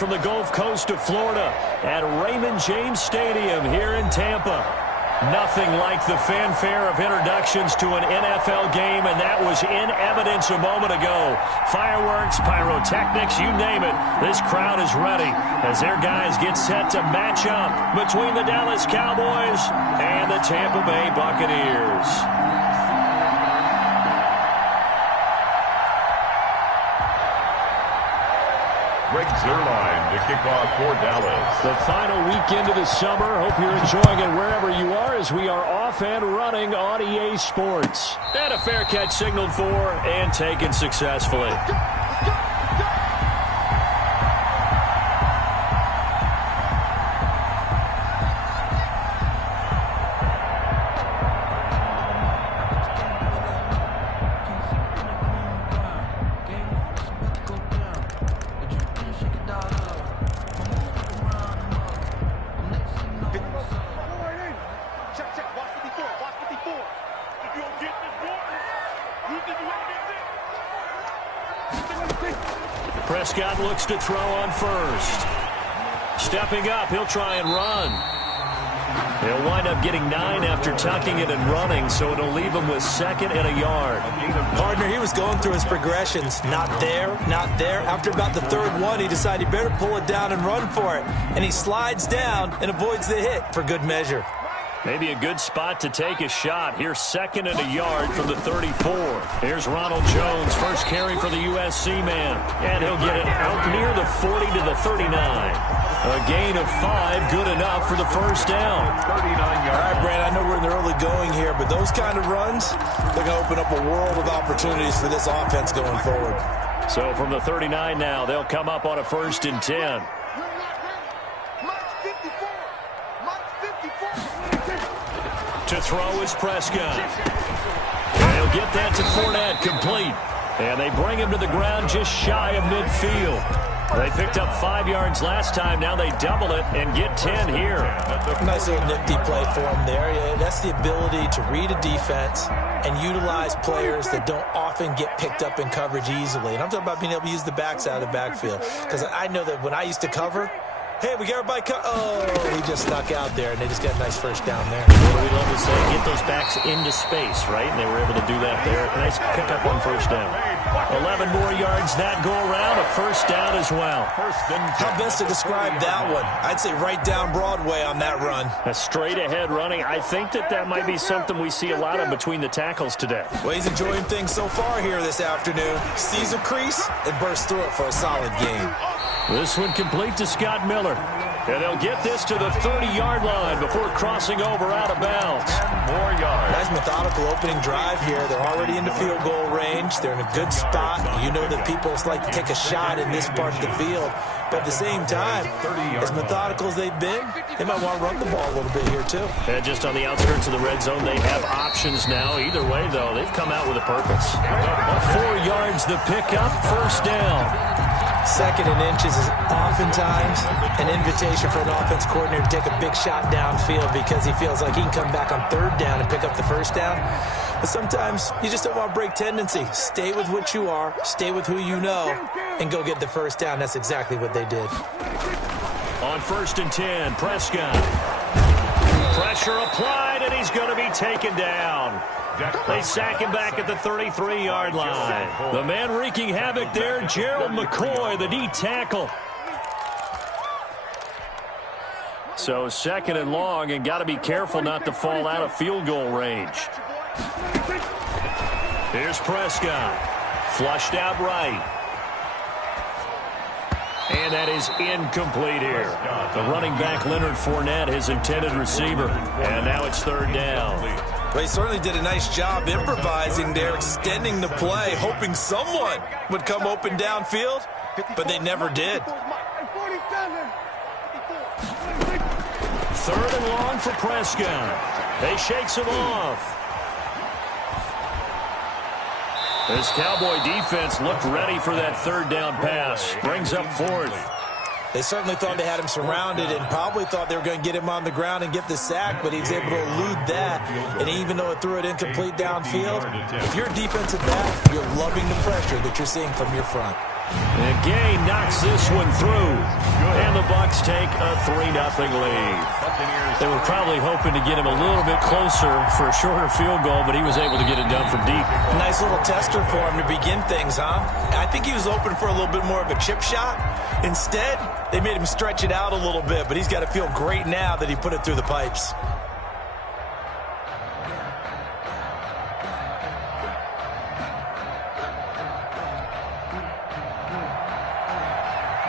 from the Gulf Coast of Florida at Raymond James Stadium here in Tampa. Nothing like the fanfare of introductions to an NFL game, and that was in evidence a moment ago. Fireworks, pyrotechnics, you name it. This crowd is ready as their guys get set to match up between the Dallas Cowboys and the Tampa Bay Buccaneers. Greg Zuerlein to kick off for Dallas. The final weekend of the summer. Hope you're enjoying it wherever you are as we are off and running on EA Sports. And a fair catch signaled for and taken successfully. Prescott looks to throw on first. Stepping up, he'll try and run. He'll wind up getting 9 after tucking it and running, so it'll leave him with 2nd and a yard. Partner, he was going through his progressions. Not there, not there. After about the 3rd one, he decided he better pull it down and run for it. And he slides down and avoids the hit for good measure. Maybe a good spot to take a shot. Here's 2nd and a yard from the 34. Here's Ronald Jones, first carry for the USC man. And he'll get it out near the 40 to the 39. A gain of 5, good enough for the first down. 39 yards. All right, Brad, I know we're in the early going here, but those kind of runs, they're going to open up a world of opportunities for this offense going forward. So from the 39 now, they'll come up on a 1st and 10. To throw is Prescott. And he'll get that to Fournette, complete. And they bring him to the ground just shy of midfield. They picked up 5 yards last time. Now they double it and get 10 here. Nice little nifty play for him there. Yeah, that's the ability to read a defense and utilize players that don't often get picked up in coverage easily. And I'm talking about being able to use the backside of the backfield. Because I know that when I used to cover, hey, we got everybody he just snuck out there, and they just got a nice first down there. What do we love to say? Get those backs into space, right? And they were able to do that there. Nice pickup on first down. 11 more yards that go around. A first down as well. How best to describe that one? I'd say right down Broadway on that run. A straight-ahead running. I think that might be something we see a lot of between the tackles today. Well, he's enjoying things so far here this afternoon. Sees a crease and bursts through it for a solid gain. This one complete to Scott Miller. And they'll get this to the 30-yard line before crossing over out of bounds. 10 more yards. Nice methodical opening drive here. They're already into field goal range. They're in a good spot. You know that people like to take a shot in this part of the field. But at the same time, as methodical as they've been, they might want to run the ball a little bit here too. And just on the outskirts of the red zone, they have options now. Either way, though, they've come out with a purpose. 4 yards the pickup, first down. 2nd and inches is oftentimes an invitation for an offense coordinator to take a big shot downfield because he feels like he can come back on 3rd down and pick up the first down. But sometimes you just don't want to break tendency. Stay with what you are, stay with who you know, and go get the first down. That's exactly what they did. On 1st and 10, Prescott. Pressure applied, and he's going to be taken down. They sack him back at the 33-yard line. The man wreaking havoc there, Gerald McCoy, the D tackle. So 2nd and long, and got to be careful not to fall out of field goal range. Here's Prescott. Flushed out right. And that is incomplete here. The running back, Leonard Fournette, his intended receiver. And now it's 3rd down. Well, he certainly did a nice job improvising there, extending the play, hoping someone would come open downfield, but they never did. 3rd and long for Prescott. They shakes him off. This Cowboy defense looked ready for that 3rd down pass. Brings up 4th. They certainly thought they had him surrounded and probably thought they were going to get him on the ground and get the sack, but he was able to elude that. And even though it threw it incomplete downfield, if you're a defensive back, you're loving the pressure that you're seeing from your front. And Gay knocks this one through. the Bucs take a 3-0 lead. They were probably hoping to get him a little bit closer for a shorter field goal, but he was able to get it done from deep. Nice little tester for him to begin things, huh? I think he was open for a little bit more of a chip shot. Instead, they made him stretch it out a little bit, but he's got to feel great now that he put it through the pipes.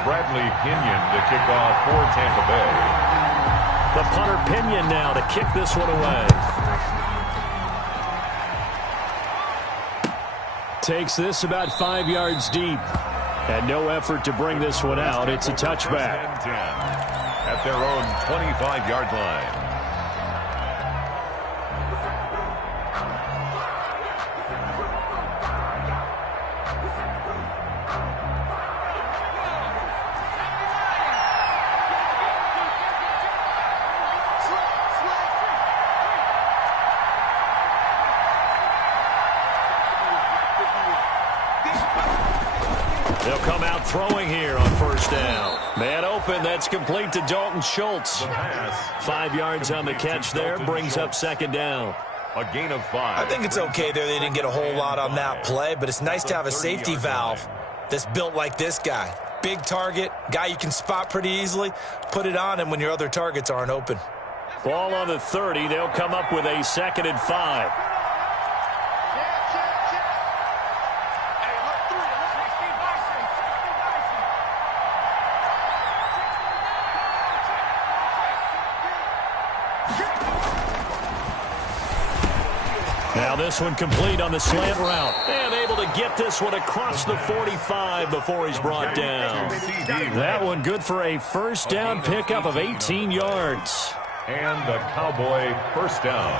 Bradley Pinion to kick off for Tampa Bay. The punter Pinion now to kick this one away. Takes this about 5 yards deep. And no effort to bring this one out. It's a touchback. 10 at their own 25-yard line. They'll come out throwing here on first down. Man open, that's complete to Dalton Schultz. 5 yards on the catch there, brings up second down. A gain of 5. I think it's okay there. They didn't get a whole lot on that play, but it's nice to have a safety valve that's built like this guy. Big target, guy you can spot pretty easily. Put it on him when your other targets aren't open. Ball on the 30. They'll come up with a 2nd and 5. Now this one complete on the slant route. And able to get this one across the 45 before he's brought down. That one good for a first down pickup of 18 yards. And the Cowboy first down.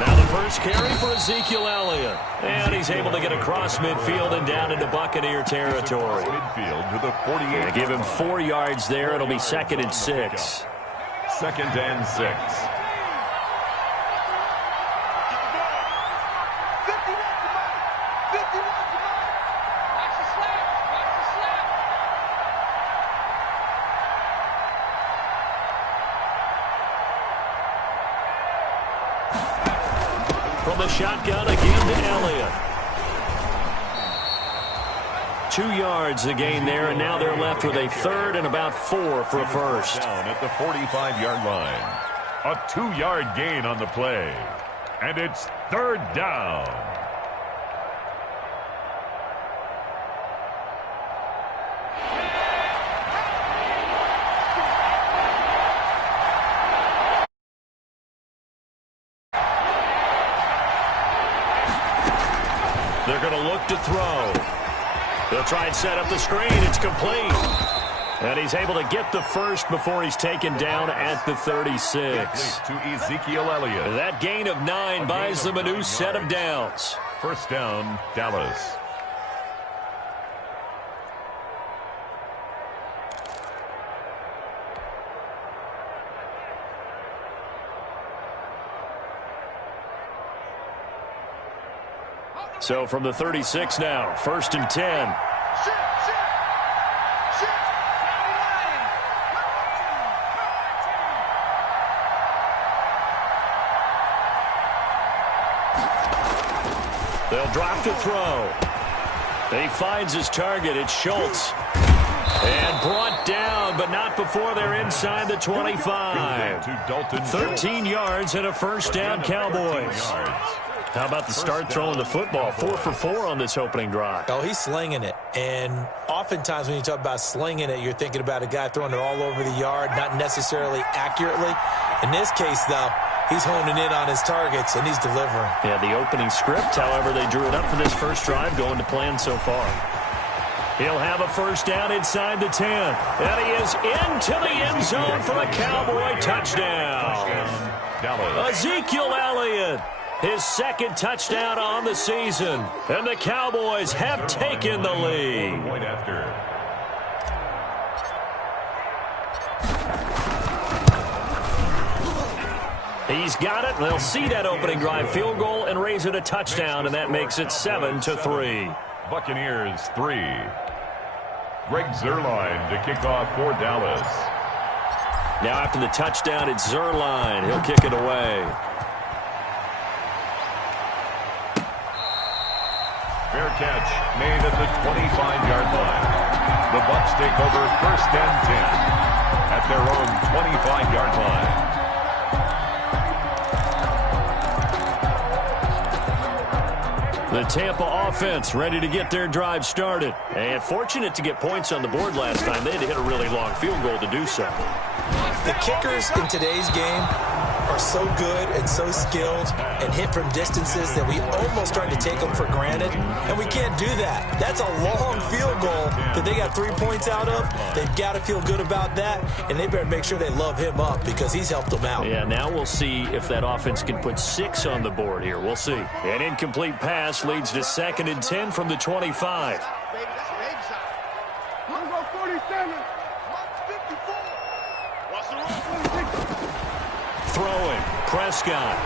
Now the first carry for Ezekiel Elliott. And he's able to get across midfield and down into Buccaneer territory. Midfield to the 48. They give him 4 yards there. It'll be 2nd and 6. 2nd and 6. From the shotgun again to Elliott. 2 yards the gain there, and now they're left with a 3rd and about 4 for a first. Down at the 45-yard line. A 2-yard gain on the play. And it's 3rd down. They're going to look to throw. They'll try and set up the screen. It's complete. And he's able to get the first before he's taken down at the 36. To Ezekiel Elliott. That gain of 9 buys them a new set of downs. First down, Dallas. So from the 36 now, 1st and 10. They'll drop to throw. He finds his target. It's Schultz. And brought down, but not before they're inside the 25. 13 yards and a first down, Cowboys. How about the start throwing the football? 4 for 4 on this opening drive. Oh, he's slinging it. And oftentimes when you talk about slinging it, you're thinking about a guy throwing it all over the yard, not necessarily accurately. In this case, though, he's honing in on his targets, and he's delivering. Yeah, the opening script, however, they drew it up for this first drive, going to plan so far. He'll have a first down inside the 10. And he is into the end zone for a Cowboy touchdown. Ezekiel Elliott. His 2nd touchdown on the season. And the Cowboys have taken the lead. Point after. He's got it. They'll see that opening drive field goal and raise it a touchdown, and that makes it 7-3. Buccaneers 3. Greg Zuerlein to kick off for Dallas. Now after the touchdown, it's Zuerlein. He'll kick it away. Fair catch made at the 25-yard line. The Bucs take over 1st and 10 at their own 25-yard line. The Tampa offense ready to get their drive started. And fortunate to get points on the board last time. They had to hit a really long field goal to do so. The kickers in today's game are so good and so skilled and hit from distances that we almost start to take them for granted, and we can't do that. That's a long field goal that they got 3 points out of. They've got to feel good about that, and they better make sure they love him up because he's helped them out. Yeah, now we'll see if that offense can put 6 on the board here. We'll see. An incomplete pass leads to 2nd and 10 from the 25. Throwing, Prescott.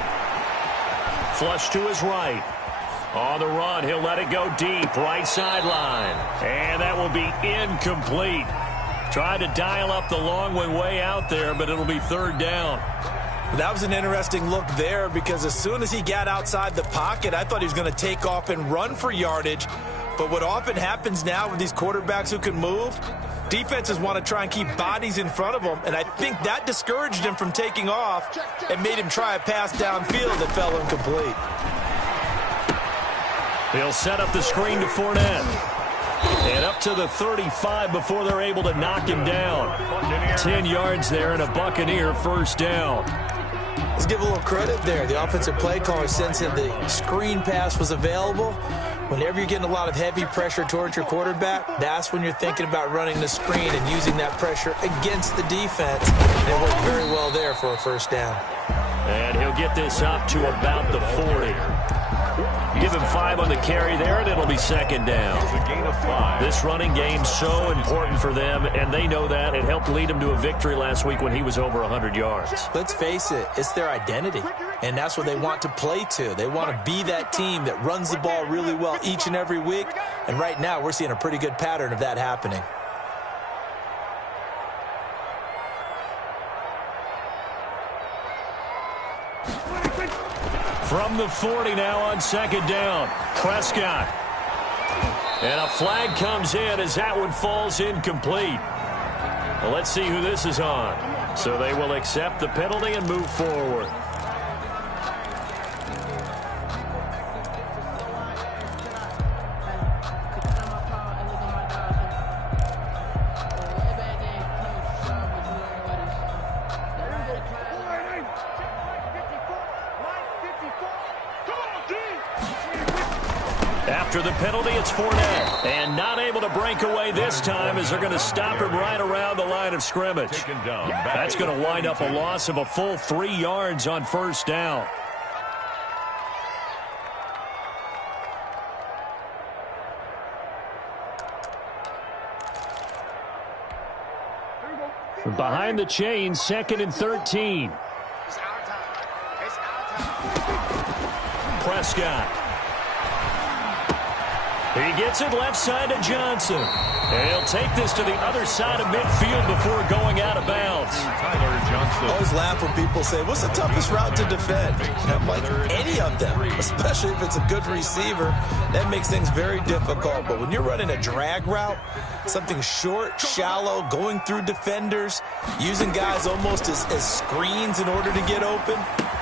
Flush to his right. On the run, he'll let it go deep, right sideline. And that will be incomplete. Tried to dial up the long one way out there, but it'll be 3rd down. That was an interesting look there because as soon as he got outside the pocket, I thought he was going to take off and run for yardage. But what often happens now with these quarterbacks who can move, defenses want to try and keep bodies in front of them, and I think that discouraged him from taking off and made him try a pass downfield that fell incomplete. He'll set up the screen to Fournette. And up to the 35 before they're able to knock him down. 10 yards there and a Buccaneer 1st down. Let's give a little credit there. The offensive play caller sensed that the screen pass was available. Whenever you're getting a lot of heavy pressure towards your quarterback, that's when you're thinking about running the screen and using that pressure against the defense. And it worked very well there for a 1st down. And he'll get this up to about the 40. Give him 5 on the carry there, and it'll be 2nd down. A gain of 5. This running game's so important for them, and they know that. It helped lead them to a victory last week when he was over 100 yards. Let's face it, it's their identity, and that's what they want to play to. They want to be that team that runs the ball really well each and every week, and right now we're seeing a pretty good pattern of that happening. From the 40 now on 2nd down, Prescott. And a flag comes in as that one falls incomplete. Well, let's see who this is on. So they will accept the penalty and move forward. After the penalty, it's Fournette. And not able to break away this time as they're going to stop him right around the line of scrimmage. That's going to wind up a loss of a full 3 yards on 1st down. Behind the chains, 2nd and 13. Prescott. He gets it left side to Johnson. And he'll take this to the other side of midfield before going out of bounds. Tyler Johnson. I always laugh when people say, what's the toughest route to defend? And I'm like, any of them, especially if it's a good receiver. That makes things very difficult. But when you're running a drag route, something short, shallow, going through defenders, using guys almost as screens in order to get open,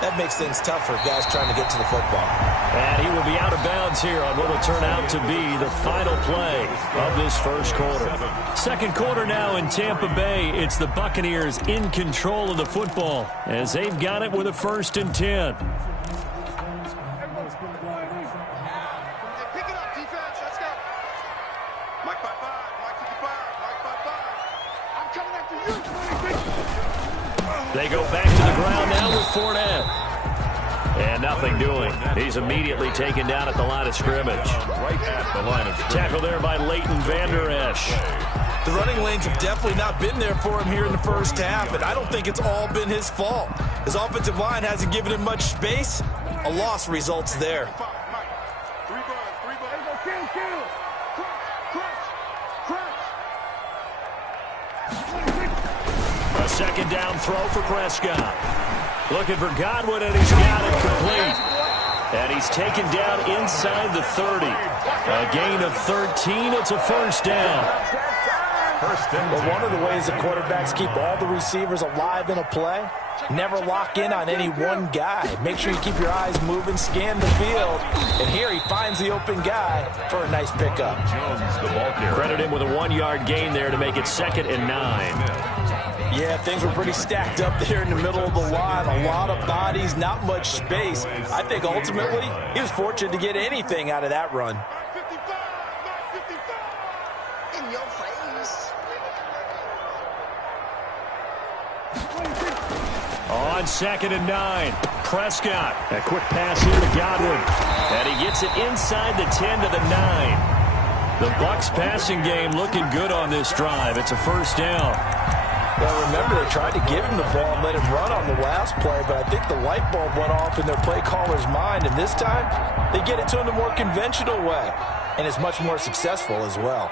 that makes things tough for guys trying to get to the football. And he will be out of bounds here on what will turn out to be the final play of this first quarter. 2nd quarter now in Tampa Bay. It's the Buccaneers in control of the football as they've got it with a 1st and 10. They go back to the ground now with Fournette. And nothing doing. He's immediately taken down at the line of scrimmage. Right at the line of scrimmage. Tackle there by Leighton Vander Esch. The running lanes have definitely not been there for him here in the first half, and I don't think it's all been his fault. His offensive line hasn't given him much space. A loss results there. A second down throw for Prescott. Looking for Godwin, and he's got it complete. And he's taken down inside the 30. A gain of 13. It's a first down. Well, one of the ways the quarterbacks keep all the receivers alive in a play, never lock in on any one guy. Make sure you keep your eyes moving, scan the field. And here he finds the open guy for a nice pickup. Jones, the ball carrier. Credit him with a 1-yard gain there to make it 2nd and 9. Yeah, things were pretty stacked up there in the middle of the line. A lot of bodies, not much space. I think ultimately he was fortunate to get anything out of that run. In your face. On 2nd and 9, Prescott. A quick pass here to Godwin. And he gets it inside the 10 to the 9. The Bucs passing game looking good on this drive. It's a first down. Well, remember, they tried to give him the ball and let him run on the last play, but I think the light bulb went off in their play caller's mind, and this time they get it to him the more conventional way, and it's much more successful as well.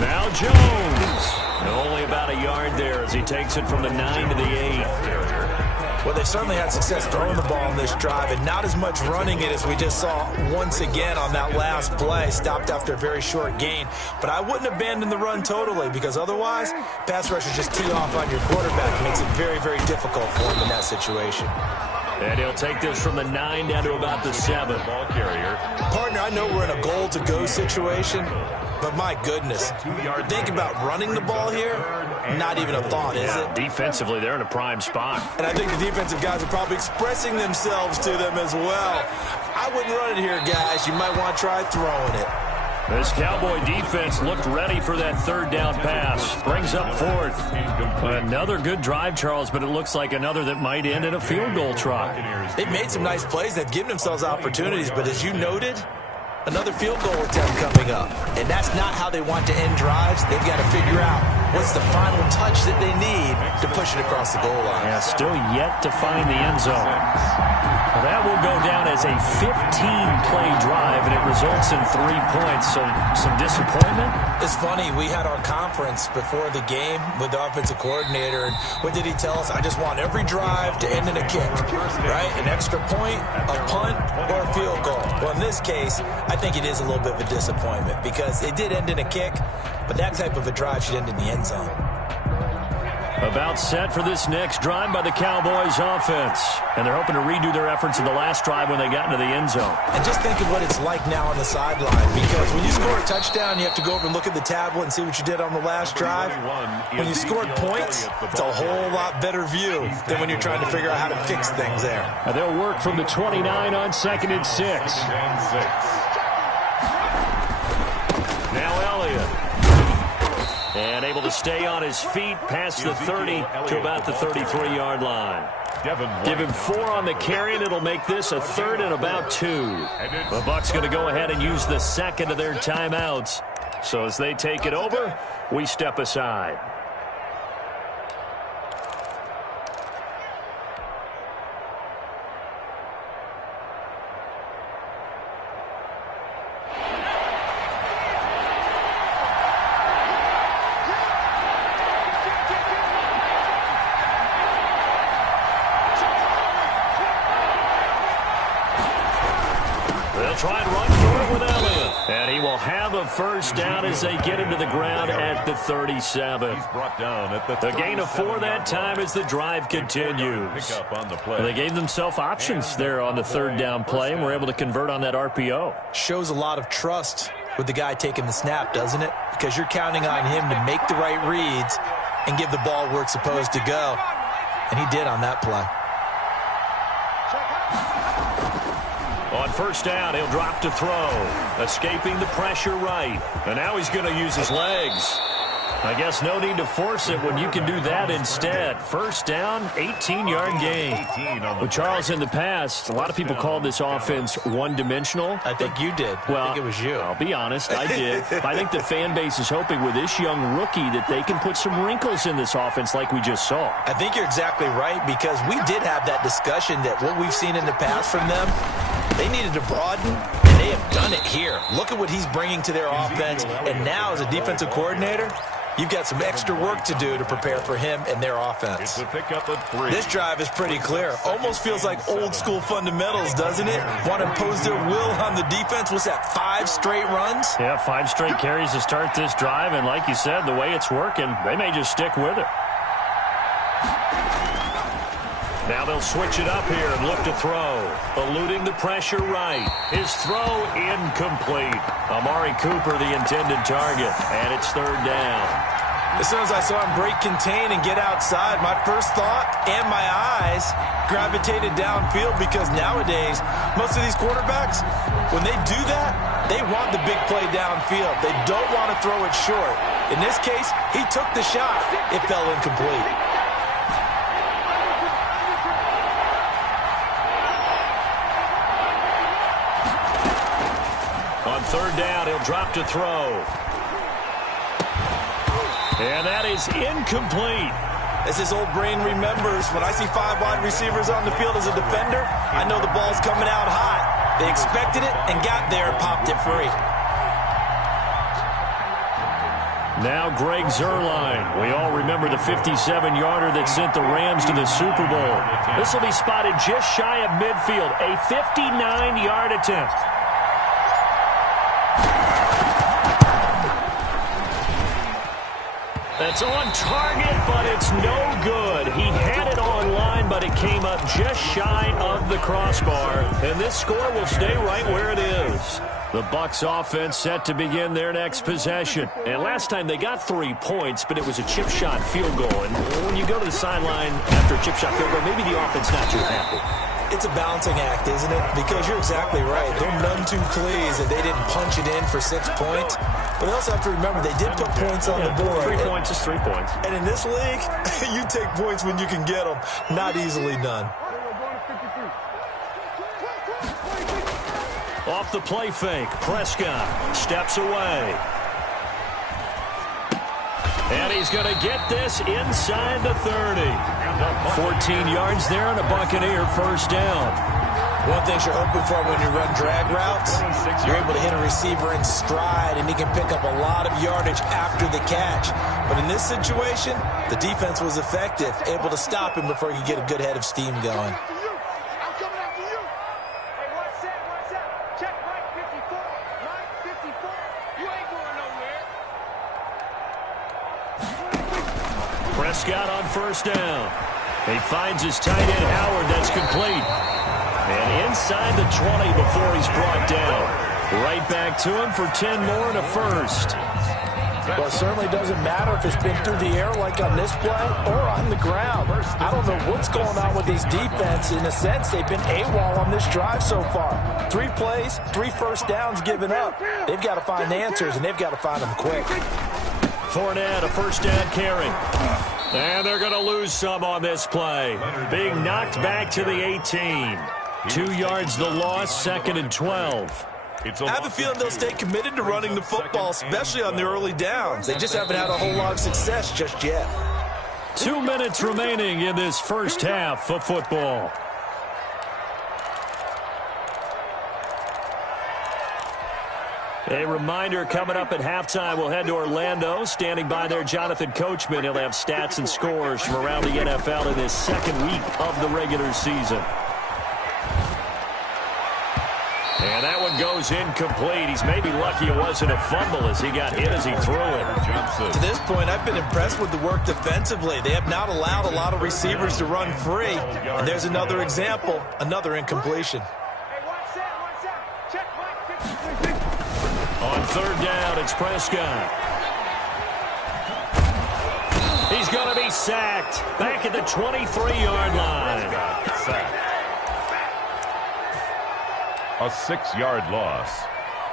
Now Jones. Only about a yard there as he takes it from the 9 to the 8. Well, they certainly had success throwing the ball on this drive, and not as much running it as we just saw once again on that last play. Stopped after a very short gain. But I wouldn't abandon the run totally, because otherwise, pass rushers just tee off on your quarterback. It makes it very, very difficult for him in that situation. And he'll take this from the 9 down to about the 7. Ball carrier. Partner, I know we're in a goal-to-go situation, but my goodness, think about running the ball here. Not even a thought, is it? Defensively, they're in a prime spot. And I think the defensive guys are probably expressing themselves to them as well. I wouldn't run it here, guys. You might want to try throwing it. This Cowboy defense looked ready for that 3rd down pass. Brings up 4th. Another good drive, Charles, but it looks like another that might end in a field goal try. They've made some nice plays. They've given themselves opportunities, but as you noted, another field goal attempt coming up. And that's not how they want to end drives. They've got to figure out what's the final touch that they need to push it across the goal line. Yeah, still yet to find the end zone. That will go down as a 15-play drive, and it results in 3 points. So some disappointment. It's funny, we had our conference before the game with the offensive coordinator, and what did he tell us? I just want every drive to end in a kick, right? An extra point, a punt, or a field goal. Well, in this case, I think it is a little bit of a disappointment because it did end in a kick, but that type of a drive should end in the end zone. About set for this next drive by the Cowboys offense. And they're hoping to redo their efforts in the last drive when they got into the end zone. And just think of what it's like now on the sideline, because when you score a touchdown, you have to go over and look at the tablet and see what you did on the last drive. When you scored points, it's a whole lot better view than when you're trying to figure out how to fix things there. They'll work from the 29 on 2nd and 6. Now Elliott. And able to stay on his feet past the 30 to about the 33-yard line. Give him 4 on the carry, and it'll make this a 3rd and about 2. The Bucs going to go ahead and use the second of their timeouts. So as they take it over, we step aside. Try and run for it with Elliott. And he will have a first down as they get him to the ground at the 37. He's brought down at the A gain of 4 that time as the drive continues. They gave themselves options there on the 3rd down play and were able to convert on that RPO. Shows a lot of trust with the guy taking the snap, doesn't it? Because you're counting on him to make the right reads and give the ball where it's supposed to go. And he did on that play. On first down, he'll drop to throw. Escaping the pressure right. And now he's going to use his legs. I guess no need to force it when you can do that instead. First down, 18-yard gain. Well, Charles, in the past, a lot of people called this offense one-dimensional. I think you did. Well, I think it was you. I'll be honest, I did. I think the fan base is hoping with this young rookie that they can put some wrinkles in this offense like we just saw. I think you're exactly right, because we did have that discussion that what we've seen in the past from them, they needed to broaden, and they have done it here. Look at what he's bringing to their offense, and now as a defensive coordinator, you've got some extra work to do to prepare for him and their offense. This drive is pretty clear. Almost feels like old school fundamentals, doesn't it? Want to impose their will on the defense. What's that, 5 straight runs? Yeah, 5 straight carries to start this drive, and like you said, the way it's working, they may just stick with it. Now they'll switch it up here and look to throw. Eluding the pressure right. His throw incomplete. Amari Cooper the intended target, and it's 3rd down. As soon as I saw him break contain and get outside, my first thought and my eyes gravitated downfield, because nowadays, most of these quarterbacks, when they do that, they want the big play downfield. They don't want to throw it short. In this case, he took the shot. It fell incomplete. On 3rd down, he'll drop to throw. And that is incomplete. As his old brain remembers, when I see 5 wide receivers on the field as a defender, I know the ball's coming out hot. They expected it and got there and popped it free. Now Greg Zuerlein. We all remember the 57-yarder that sent the Rams to the Super Bowl. This will be spotted just shy of midfield. A 59-yard attempt. That's on target, but it's no good. He had it on line, but it came up just shy of the crossbar. And this score will stay right where it is. The Bucs offense set to begin their next possession. And last time they got 3 points, but it was a chip shot field goal. And when you go to the sideline after a chip shot field goal, maybe the offense not too happy. It's a balancing act, isn't it? Because you're exactly right. They're none too pleased that they didn't punch it in for 6 points. But they also have to remember they did put points on the board. 3 points is 3 points. And in this league, you take points when you can get them. Not easily done. Off the play fake, Prescott steps away. And he's going to get this inside the 30. 14 yards there and a Buccaneer first down. One thing you're hoping for when you run drag routes, you're able to hit a receiver in stride, and he can pick up a lot of yardage after the catch. But in this situation, the defense was effective, able to stop him before he could get a good head of steam going. Prescott on first down. He finds his tight end, Howard. That's complete. And inside the 20 before he's brought down. Right back to him for 10 more and a first. Well, it certainly doesn't matter if it's been through the air like on this play or on the ground. I don't know what's going on with this defense. In a sense, they've been AWOL on this drive so far. 3 plays, 3 first downs given up. They've got to find answers, and they've got to find them quick. Fournette, a first down carry. And they're going to lose some on this play. Being knocked back to the 18. 2 yards the loss, 2nd and 12. I have a feeling they'll stay committed to running the football, especially on the early downs. They just haven't had a whole lot of success just yet. 2 minutes remaining in this first half of football. A reminder, coming up at halftime, we'll head to Orlando. Standing by there, Jonathan Coachman. He'll have stats and scores from around the NFL in this 2nd week of the regular season. And that one goes incomplete. He's maybe lucky it wasn't a fumble as he got hit as he threw it. To this point, I've been impressed with the work defensively. They have not allowed a lot of receivers to run free. And there's another example, another incompletion. On 3rd down, it's Prescott. He's going to be sacked back at the 23-yard line. A 6-yard loss.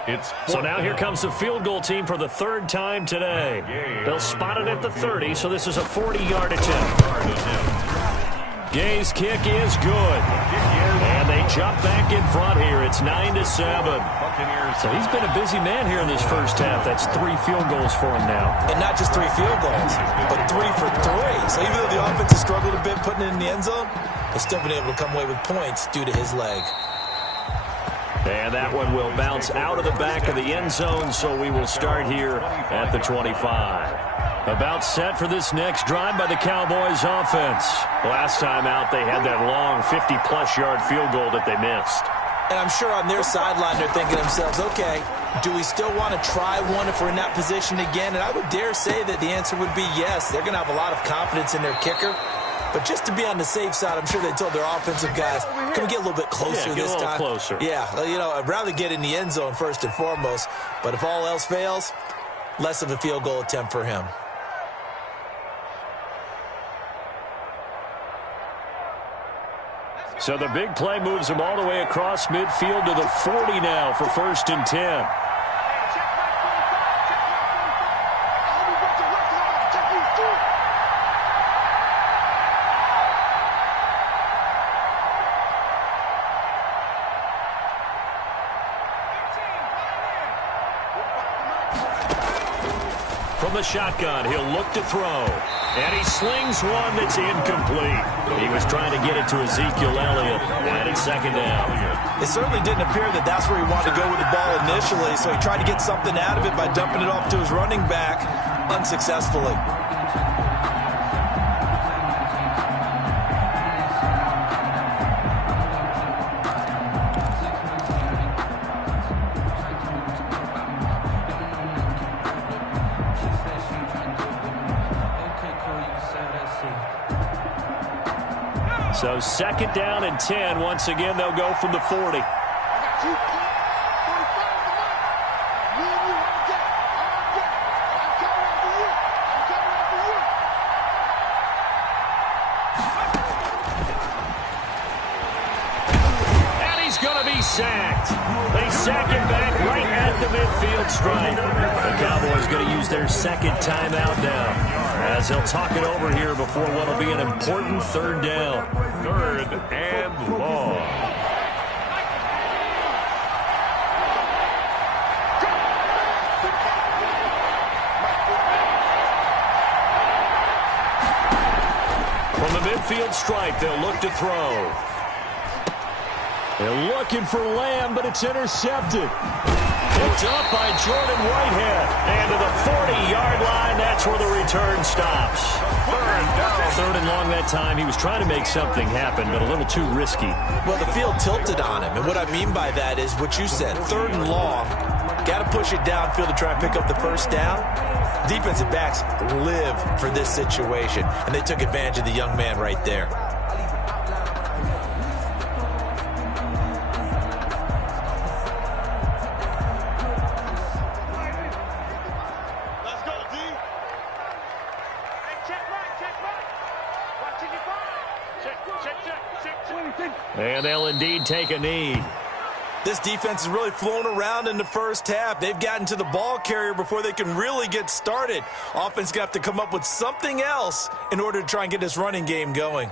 It's So now here comes the field goal team for the third time today. They'll spot it at the 30, so this is a 40-yard attempt. Gay's kick is good. And they jump back in front here. It's 9-7. So he's been a busy man here in this first half. That's 3 field goals for him now. And not just 3 field goals, but 3 for 3. So even though the offense has struggled a bit putting it in the end zone, they've still been able to come away with points due to his leg. And that one will bounce out of the back of the end zone, so we will start here at the 25. About set for this next drive by the Cowboys offense. Last time out, they had that long 50-plus yard field goal that they missed. And I'm sure on their sideline they're thinking to themselves, okay, do we still want to try one if we're in that position again? And I would dare say that the answer would be yes. They're going to have a lot of confidence in their kicker. But just to be on the safe side, I'm sure they told their offensive guys, can we get a little bit closer this time? Get a little closer. Yeah, you know, I'd rather get in the end zone first and foremost. But if all else fails, less of a field goal attempt for him. So the big play moves them all the way across midfield to the 40 now for 1st and 10. From the shotgun, he'll look to throw. And he slings one that's incomplete. He was trying to get it to Ezekiel Elliott, and it's 2nd down. It certainly didn't appear that that's where he wanted to go with the ball initially, so he tried to get something out of it by dumping it off to his running back unsuccessfully. So 2nd down and 10. Once again, they'll go from the 40. And he's going to be sacked. They sack him back right at the midfield stripe. The Cowboys going to use their 2nd timeout now, as they'll talk it over here before what will be an important 3rd down. 3rd and long. From the midfield stripe, they'll look to throw. They're looking for Lamb, but it's intercepted. Picked up by Jordan Whitehead. And to the 40-yard line, that's where the return stops. 3rd and long that time. He was trying to make something happen, but a little too risky. Well, the field tilted on him, and what I mean by that is what you said, 3rd and long. Got to push it downfield to try and pick up the 1st down. Defensive backs live for this situation, and they took advantage of the young man right there. And they'll indeed take a knee. This defense is really flown around in the first half. They've gotten to the ball carrier before they can really get started. Offense going to have to come up with something else in order to try and get this running game going.